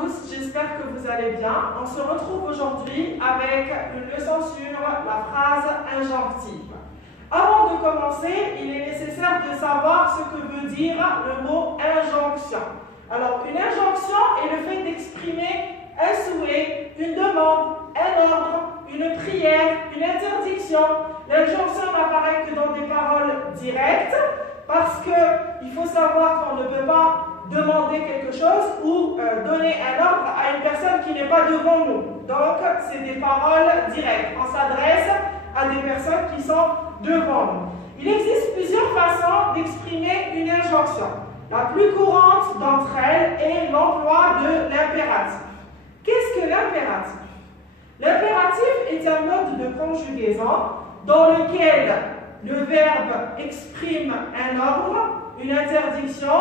tous, j'espère que vous allez bien. On se retrouve aujourd'hui avec une leçon sur la phrase injonctive. Avant de commencer, il est nécessaire de savoir ce que veut dire le mot injonction. Alors, une injonction est le fait d'exprimer un souhait, une demande, un ordre, une prière, une interdiction. L'injonction n'apparaît que dans des paroles directes parce qu'il faut savoir qu'on ne peut pas demander quelque chose ou donner un ordre à une personne qui n'est pas devant nous. Donc, c'est des paroles directes. On s'adresse à des personnes qui sont devant nous. Il existe plusieurs façons d'exprimer une injonction. La plus courante d'entre elles est l'emploi de l'impératif. Qu'est-ce que l'impératif? L'impératif est un mode de conjugaison dans lequel le verbe exprime un ordre, une interdiction,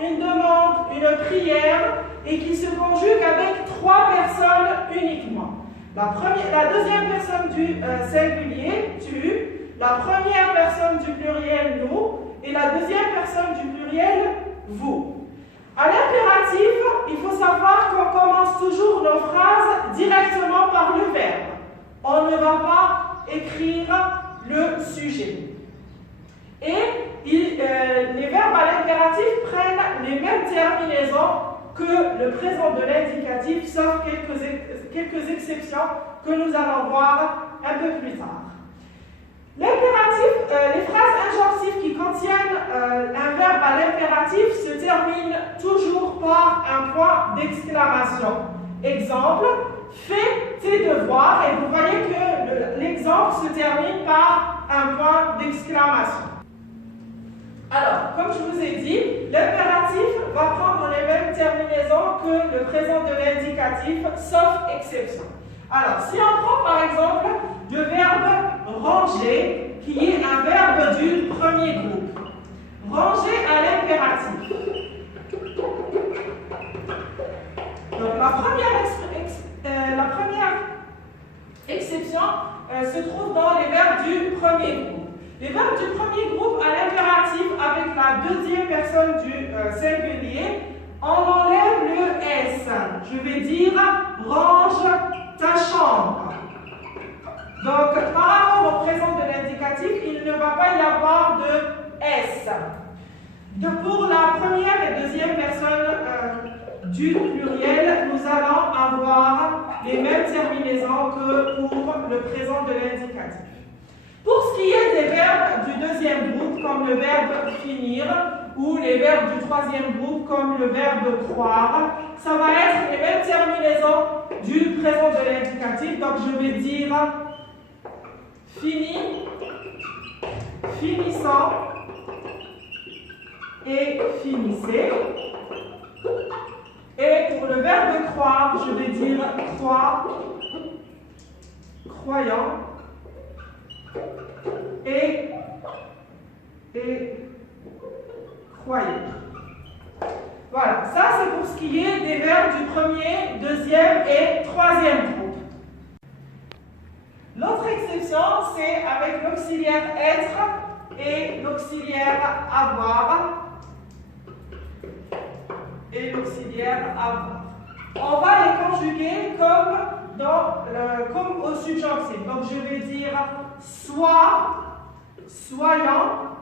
une demande, une prière et qui se conjugue avec trois personnes uniquement. La deuxième personne du singulier, tu, la première personne du pluriel, nous, et la deuxième personne du pluriel, vous. À l'impératif, il faut savoir qu'on commence toujours nos phrases directement par le verbe. On ne va pas écrire le sujet. Et les verbes à l'impératif prennent les mêmes terminaisons que le présent de l'indicatif, sauf quelques exceptions que nous allons voir un peu plus tard. L'impératif, les phrases injonctives qui contiennent un verbe à l'impératif se terminent toujours par un point d'exclamation. Exemple, fais tes devoirs, et vous voyez que l'exemple se termine par un point d'exclamation. Alors, comme je vous ai dit, l'impératif va prendre les mêmes terminaisons que le présent de l'indicatif, sauf exception. Alors, si on prend par exemple le verbe ranger, qui est un verbe du premier groupe. Ranger à l'impératif. Donc, la première exception se trouve dans les verbes du premier groupe. Les verbes du premier groupe à l'impératif avec la deuxième personne du singulier, on enlève le S. Je vais dire range ta chambre. Donc, par rapport au présent de l'indicatif, il ne va pas y avoir de S. Pour la première et deuxième personne du pluriel, nous allons avoir les mêmes terminaisons que pour le présent de l'indicatif. Pour ce qui est des verbes du deuxième groupe, comme le verbe finir, ou les verbes du troisième groupe, comme le verbe croire, ça va être les mêmes terminaisons du présent de l'indicatif. Donc, je vais dire fini, finissant et finissez. Et pour le verbe croire, je vais dire croire, croyant et croyez. Voilà, ça c'est pour ce qui est des verbes du premier, deuxième et troisième groupe. L'autre exception, c'est avec l'auxiliaire être et l'auxiliaire avoir et l'auxiliaire avoir. On va les conjuguer comme au subjonctif. Donc je vais dire soit, soyant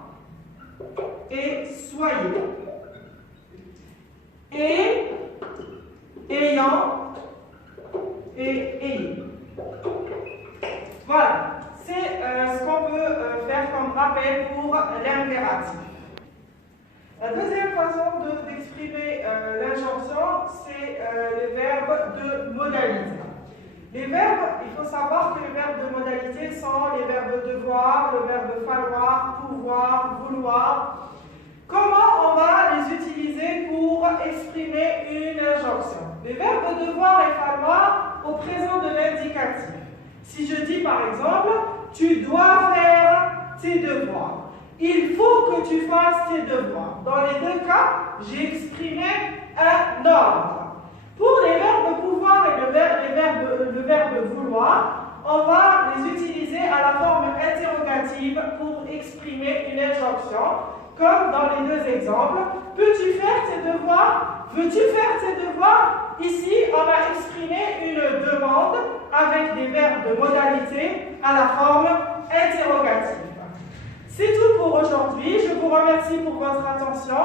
et soyez. Et, ayant et ayez. Voilà, c'est ce qu'on peut faire comme rappel pour l'impératif. La deuxième façon d'exprimer l'injonction, c'est les verbes de modalité. Les verbes, il faut savoir que les verbes de modalité sont les verbes devoir, le verbe falloir, pouvoir, vouloir. Comment on va les utiliser pour exprimer une injonction? Les verbes devoir et falloir au présent de l'indicatif. Si je dis par exemple, tu dois faire tes devoirs. Il faut que tu fasses tes devoirs. Dans les deux cas, j'ai exprimé un ordre. Pour les verbes pouvoir et le verbe vouloir, on va les utiliser à la forme interrogative pour exprimer une injonction, comme dans les deux exemples. Peux-tu faire tes devoirs? Veux-tu faire tes devoirs? Ici, on a exprimé une demande avec des verbes de modalité à la forme interrogative. C'est tout pour aujourd'hui. Je vous remercie pour votre attention.